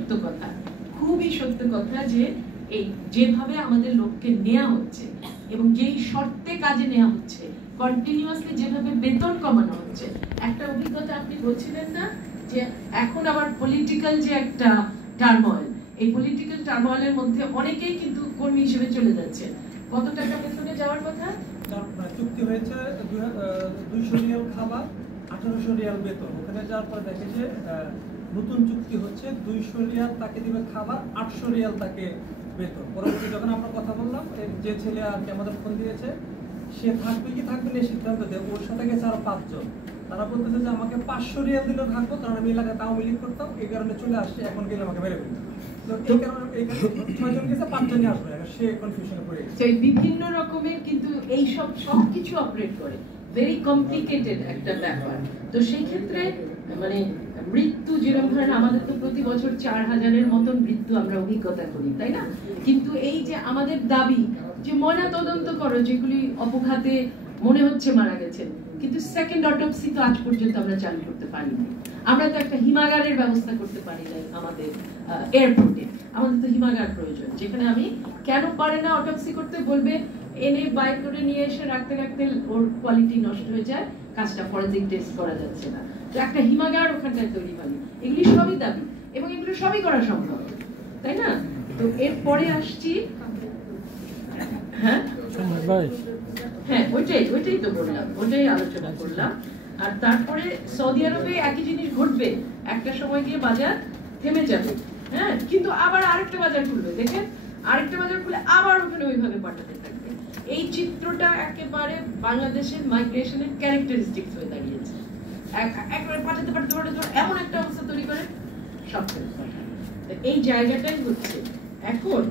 সত্য কথা, খুবই সত্য কথা যে এই যেভাবে আমাদের লোককে নেওয়া হচ্ছে এবং যেই শর্তে কাজে নেওয়া হচ্ছে, কন্টিনিউয়াসলি যেভাবে বেতন কমানো হচ্ছে, একটা অভিজ্ঞতা আপনি বলছিলেন না যে এখন আবার পলিটিক্যাল যে একটা টার্ময়েল, এই পলিটিক্যাল টার্ময়েলের মধ্যে অনেকেই কিন্তু কর্মী হিসেবে চলে যাচ্ছে। কত টাকা বেতনে যাওয়ার কথা? চুক্তি হয়েছে 200 রিয়াল খাবার, 1800 রিয়াল বেতন। ওখানে যাওয়ার পর দেখে যে নতুন চুক্তি হচ্ছে 200 রিয়াল তাকে দিবে খাবার, 800 রিয়াল তাকে বেতন। পরবর্তী যখন আমরা কথা বললাম, যে ছেলে আর কি আমাদের ফোন দিয়েছে, সে থাকবে কি থাকবে না সিদ্ধান্ত দেব। ওর সাথে গেছে আরো 5 জন। তারা বলতেছে যে আমাকে 500 রিয়াল দিলেও থাকবো, কারণ আমি এলাকায় আওয়ামী লীগ করতাম, এই কারণে চলে আসছে, এখন গেলে আমাকে মেরে ফেলবে। বিভিন্ন রকমের কিন্তু এই সবকিছু অপারেট করে, ভেরি কমপ্লিকেটেড একটা ব্যাপার। তো সেই ক্ষেত্রে মানে মৃত্যু যেরকম ধরেন আমাদের তো প্রতি বছর 4000-এর মতন মৃত্যু আমরা অভিজ্ঞতা করি, তাই না? কিন্তু এই যে আমাদের দাবি যে ময়না তদন্ত করো যেগুলি অপঘাতে মনে হচ্ছে মারা গেছেন, কিন্তু সেকেন্ড অটোপসি তো আজ পর্যন্ত আমরা চালু করতে পারিনি। আমরা তো একটা হিমাগারের ব্যবস্থা করতে পারি না আমাদের এয়ারপোর্টে। আমাদের তো হিমাগার প্রয়োজন, যেখানে আমি কেন পারে না অটোপসি করতে, বলবে এনে বাইর করে নিয়ে এসে রাখতে রাখতে ওর কোয়ালিটি নষ্ট হয়ে যায়, কাজটা ফরেনসিক টেস্ট করা যাচ্ছে না। তো একটা হিমাগার ওখানটায় তৈরি হয়, এগুলি সবই দাবি এবং এগুলো সবই করা সম্ভব, তাই না? তো এরপরে আসছি, হ্যাঁ হ্যাঁ ওইটাই তো বললাম, ওইটাই আলোচনা করলাম। আর তারপরে সৌদি আরবে একই জিনিস ঘটবে, একটা সময় গিয়ে বাজার থেমে যাবে, হ্যাঁ, কিন্তু আবার আরেকটা বাজার খুলবে, দেখেন আরেকটা বাজার খুলে আবার ওখানে ওইভাবে পাঠাতে থাকবে। এই চিত্রটা একেবারে বাংলাদেশের মাইগ্রেশনের ক্যারেক্টারিস্টিক্স হয়ে দাঁড়িয়েছে। একবারে পাঠাতে পাঠাতে পাঠাতে এমন একটা অবস্থা তৈরি করে সব এই জায়গাটাই হচ্ছে এখন